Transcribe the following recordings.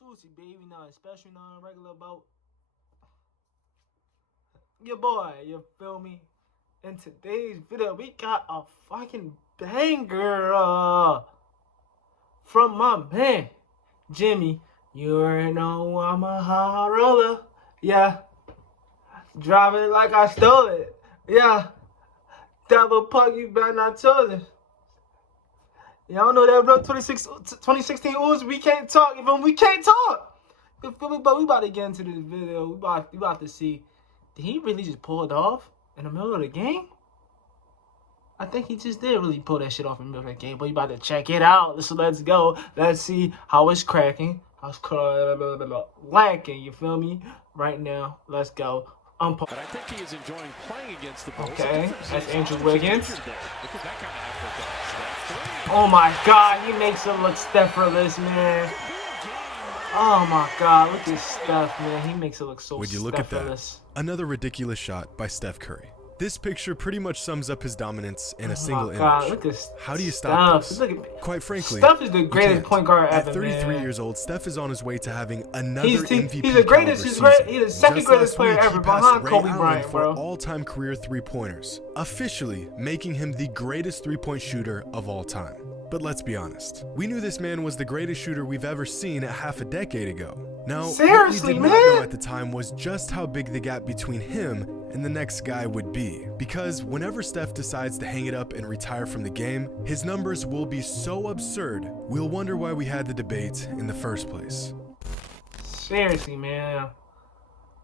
Toosibabyyy, not special, not regular about your boy, you feel me? In today's video, we got a fucking banger from my man, Jimmy. You already know I'm a high roller, yeah. Drive it like I stole it, yeah. Double puck, you better not tell it. Y'all know that bro, 2016 Uzi, we can't talk. You feel me? We can't talk. You feel me? But we about to get into this video. We about to see. Did he really just pull it off in the middle of the game? I think he just did really pull that shit off in the middle of the game. But we about to check it out. So let's go. Let's see how it's cracking. How's lacking, you feel me? Right now. Let's go. But I think he is enjoying playing against the Bulls. Okay, that's Andrew Wiggins. Oh my God, he makes it look Steph-less, man. Oh my God, look at Steph, man. He makes it look so Would you look at that? Another ridiculous shot by Steph Curry. This picture pretty much sums up his dominance in a single image. Look at How do you stop this? Look at, Quite frankly, Steph is the greatest point guard ever. At 33 man. years old, Steph is on his way to having another MVP. He's the greatest. He's the second greatest player ever behind Kobe Bryant, bro. All-time career three-pointers, officially making him the greatest three-point shooter of all time. But let's be honest, we knew this man was the greatest shooter we've ever seen half a decade ago. Now, seriously, what we did not know at the time was just how big the gap between him and the next guy would be. Because whenever Steph decides to hang it up and retire from the game, his numbers will be so absurd, we'll wonder why we had the debate in the first place. Seriously, man.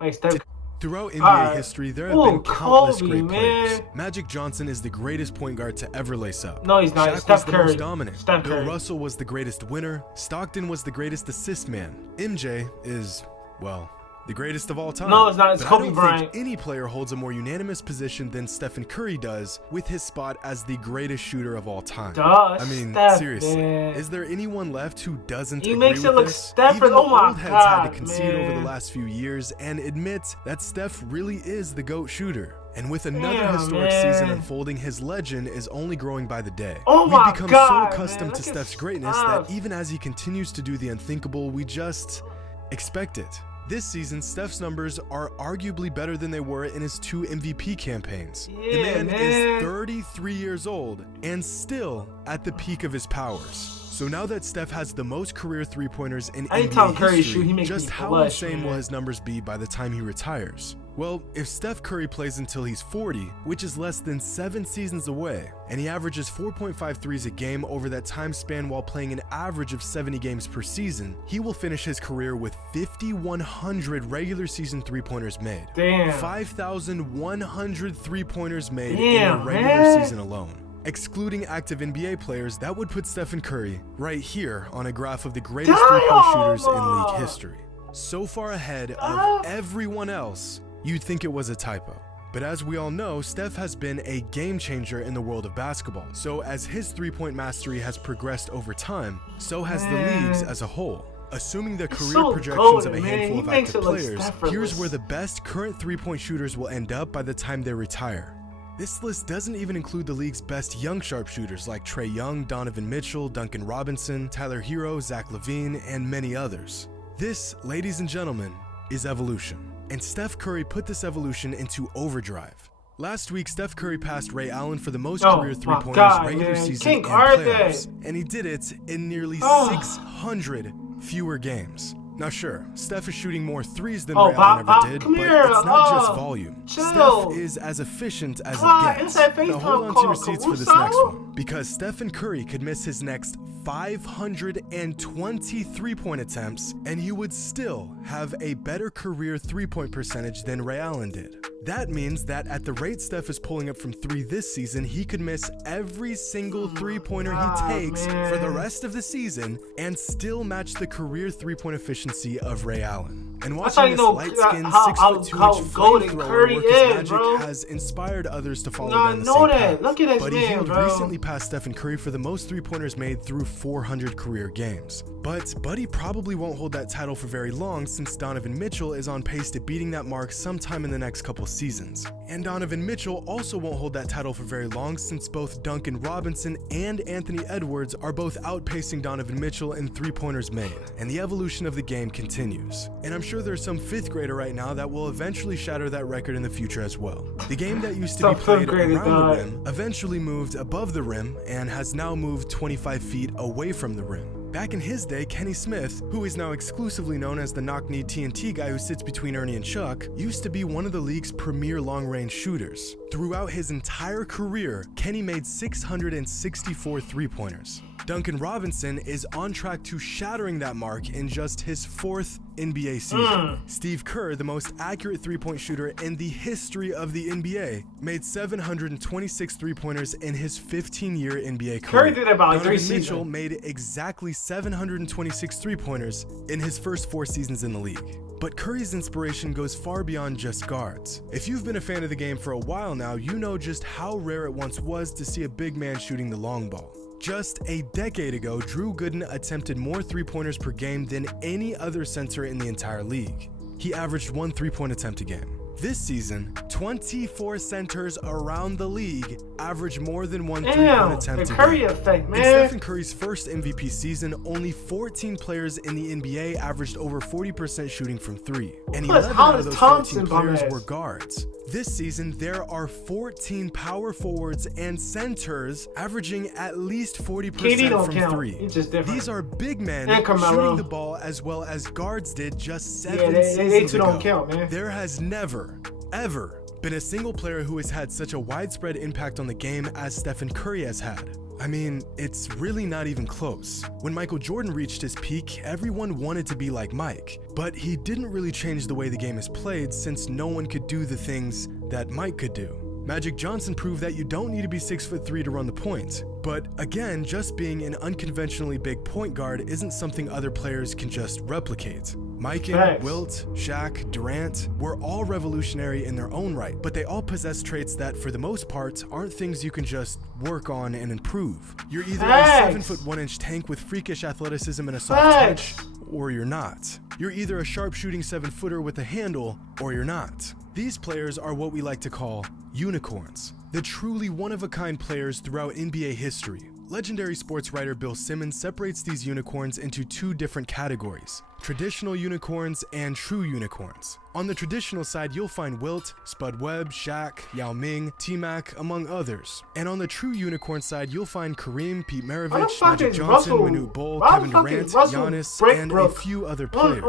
Like Steph. Throughout NBA history, there have been countless great players. Magic Johnson is the greatest point guard to ever lace up. No, he's not. Shaq Steph was the Curry. most dominant. Steph Bill Curry. Russell was the greatest winner. Stockton was the greatest assist man. MJ is, well, the greatest of all time. No, it's not. It's but Kobe I don't Bryant. think any player holds a more unanimous position than Stephen Curry does with his spot as the greatest shooter of all time. I mean, Steph, seriously, man. Is there anyone left who doesn't He agree makes with it look this? Steph. Even the Oh my old heads had to God, concede man. over the last few years and admit that Steph really is the GOAT shooter. And with another historic season unfolding, his legend is only growing by the day. Oh my We've become God, so accustomed man. to Steph's greatness that even as he continues to do the unthinkable, we just expect it. This season, Steph's numbers are arguably better than they were in his 2 MVP campaigns. The man is 33 years old and still at the peak of his powers. So now that Steph has the most career three-pointers in NBA history, just how insane will his numbers be by the time he retires? Well, if Steph Curry plays until he's 40, which is less than 7 seasons away, and he averages 4.5 threes a game over that time span while playing an average of 70 games per season, he will finish his career with 5,100 regular season three-pointers made. Damn. 5,100 three-pointers made in the regular season alone. Excluding active NBA players, that would put Stephen Curry right here on a graph of the greatest three-point shooters in league history. So far ahead of everyone else, you'd think it was a typo. But as we all know, Steph has been a game changer in the world of basketball. So as his three-point mastery has progressed over time, so has the leagues as a whole. Assuming the career projections of a handful of active players, here's where the best current three-point shooters will end up by the time they retire. This list doesn't even include the league's best young sharpshooters like Trae Young, Donovan Mitchell, Duncan Robinson, Tyler Hero, Zach LaVine, and many others. This, ladies and gentlemen, is evolution. And Steph Curry put this evolution into overdrive. Last week, Steph Curry passed Ray Allen for the most career three-pointers regular season and playoffs, and he did it in nearly 600 fewer games. Now sure, Steph is shooting more threes than Ray Allen ever did, but it's not just volume. Steph is as efficient as it gets. Now hold on to your seats for this next one, because Stephen Curry could miss his next 520 three-point attempts, and he would still have a better career three-point percentage than Ray Allen did. That means that at the rate Steph is pulling up from 3 this season, he could miss every single three-pointer he takes for the rest of the season and still match the career three-point efficiency of Ray Allen. And watching this light-skinned 6'2" flamethrower work his magic has inspired others to follow down the same path. Look at this Buddy man, Hield bro. recently passed Stephen Curry for the most three-pointers made through 400 career games. But Buddy probably won't hold that title for very long since Donovan Mitchell is on pace to beating that mark sometime in the next couple seasons. And Donovan Mitchell also won't hold that title for very long, since both Duncan Robinson and Anthony Edwards are both outpacing Donovan Mitchell in three-pointers made, and the evolution of the game continues. And I'm sure there's some 5th grader right now that will eventually shatter that record in the future as well. The game that used to be played around the rim eventually moved above the rim and has now moved 25 feet away from the rim. Back in his day, Kenny Smith, who is now exclusively known as the knock-knee TNT guy who sits between Ernie and Chuck, used to be one of the league's premier long-range shooters. Throughout his entire career, Kenny made 664 three-pointers. Duncan Robinson is on track to shattering that mark in just his 4th NBA season. Steve Kerr, the most accurate three-point shooter in the history of the NBA, made 726 three-pointers in his 15-year NBA career. Curry did about Donovan 3 Mitchell seasons. made exactly 726 three-pointers in his first 4 seasons in the league. But Curry's inspiration goes far beyond just guards. If you've been a fan of the game for a while now, you know just how rare it once was to see a big man shooting the long ball. Just a decade ago, Drew Gooden attempted more three-pointers per game than any other center in the entire league. He averaged 1 3-point attempt a game. This season, 24 centers around the league average more than 1 3-point attempt the a Curry game. effect, man. In Stephen Curry's first MVP season, only 14 players in the NBA averaged over 40% shooting from 3, and 11 out of those 14 players were guards. This season, there are 14 power forwards and centers averaging at least 40% from 3. He's just different. These are big men And Carmelo. shooting the ball as well as guards did just 7 they seasons two ago. don't count, man. There has never, ever been a single player who has had such a widespread impact on the game as Stephen Curry has had. I mean, it's really not even close. When Michael Jordan reached his peak, everyone wanted to be like Mike, but he didn't really change the way the game is played since no one could do the things that Mike could do. Magic Johnson proved that you don't need to be 6'3" to run the point. But again, just being an unconventionally big point guard isn't something other players can just replicate. Mike, Wilt, Shaq, Durant were all revolutionary in their own right, but they all possess traits that, for the most part, aren't things you can just work on and improve. You're either a 7'1" tank with freakish athleticism and a soft touch, or you're not. You're either a sharpshooting 7-footer with a handle, or you're not. These players are what we like to call unicorns, the truly one-of-a-kind players throughout NBA history. Legendary sports writer Bill Simmons separates these unicorns into 2 different categories: traditional unicorns and true unicorns. On the traditional side, you'll find Wilt, Spud Webb, Shaq, Yao Ming, T-Mac, among others. And on the true unicorn side, you'll find Kareem, Pete Maravich, Magic Johnson, Manute Bol, Kevin Durant, Giannis, and a few other players.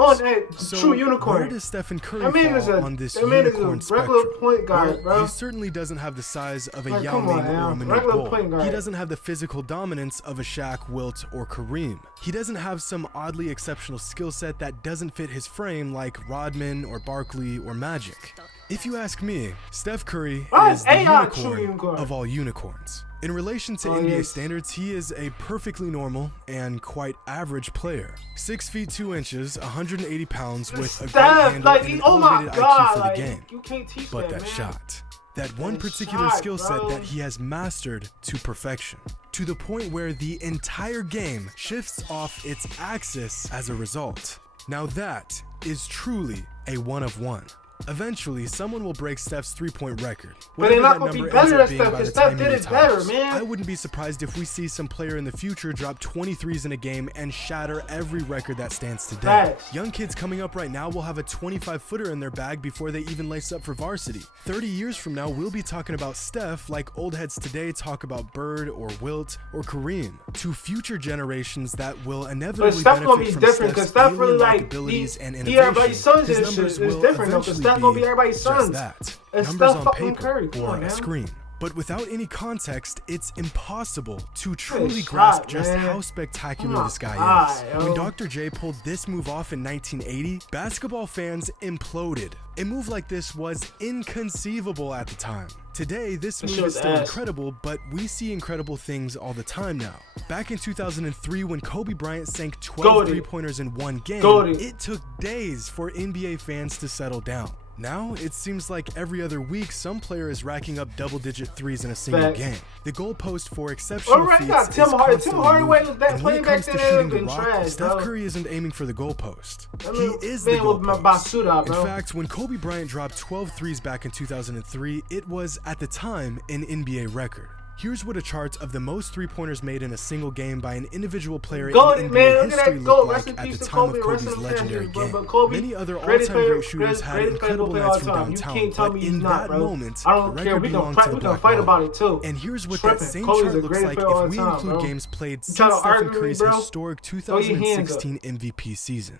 So true unicorn. where does Stephen Curry fall on this unicorn spectrum? Point guard, bro. He certainly doesn't have the size of a Like, Yao come Ming on, or a man. Manute Regular point Bol. guard. He doesn't have the physical dominance of a Shaq, Wilt, or Kareem. He doesn't have some oddly exceptional skill set that doesn't fit his frame like Rodman or Barkley or Magic. If you ask me, Steph Curry is the unicorn of all unicorns. In relation to NBA standards, he is a perfectly normal and quite average player. 6 feet 2 inches, 180 pounds, with a great handle and an elevated IQ for the game. You can't teach But that shot, that one particular skill set that he has mastered to perfection, to the point where the entire game shifts off its axis as a result. Now that is truly a one-of-one. Eventually, someone will break Steph's 3-point record. But they're not Whatever going to that be number ends better up than being Steph, by the because Steph time he did it better, retires. man. I wouldn't be surprised if we see some player in the future drop 23s in a game and shatter every record that stands today. Facts. Young kids coming up right now will have a 25-footer in their bag before they even lace up for varsity. 30 years from now, we'll be talking about Steph like old heads today talk about Bird or Wilt or Kareem. To future generations that will inevitably benefit from Steph's alien-like abilities and innovation, his numbers will eventually be just that. Numbers on paper or on a screen. But without any context, it's impossible to truly grasp just how spectacular this guy is. When Dr. J pulled this move off in 1980, basketball fans imploded. A move like this was inconceivable at the time. Today, this move is still incredible, but we see incredible things all the time now. Back in 2003, when Kobe Bryant sank 12 three-pointers in one game, it took days for NBA fans to settle down. Now, it seems like every other week, some player is racking up double-digit threes in a single game. The goalpost for exceptional feats got is Tim constantly Hardaway moving. was And when playing it back comes to then, shooting the been rock, trash, Steph bro. Curry isn't aiming for the goalpost. I mean, He is the man with my goalpost. Basuda, bro. In fact, when Kobe Bryant dropped 12 threes back in 2003, it was, at the time, an NBA record. Here's what a chart of the most three-pointers made in a single game by an individual player in Golden, NBA man, look at history that goal. looked Rest like in at peace the to time Kobe. of Rest Kobe's in legendary peace, bro. game. But Kobe, Many other greatest all-time player, great shooters had greatest incredible player nights of from all time. You downtown, can't tell but me he's in not, that bro. moment, I the don't care. record We belonged can to the we can Black fight Mamba. about it too. And here's what Tripping. that same Kobe's chart the looks greatest like player of all if we time, include bro. games played You since try to Stephen argue with me, Curry's bro? historic Throw your hands up. 2016 MVP season.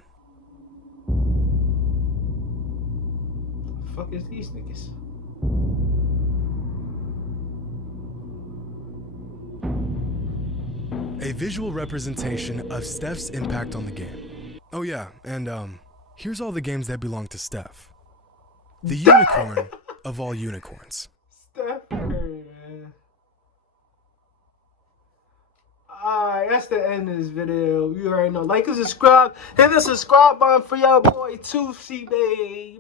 The fuck is these niggas? A visual representation of Steph's impact on the game. Oh yeah, and here's all the games that belong to Steph. The unicorn of all unicorns. Steph Curry, man. Alright, that's the end of this video. You already know. Like and subscribe. Hit the subscribe button for your boy Toosibabyyy.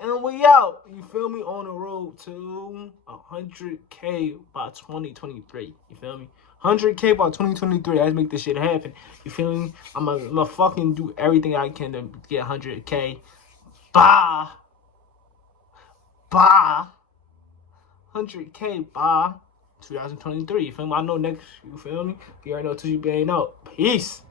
And we out. You feel me? On the road to 100K by 2023. You feel me? 100K by 2023. Let's make this shit happen. You feel me? I'm gonna fucking do everything I can to get 100K. Bye. 100K by 2023. You feel me? I know next. You feel me? You already know Toosibabyyy ain't out. Peace.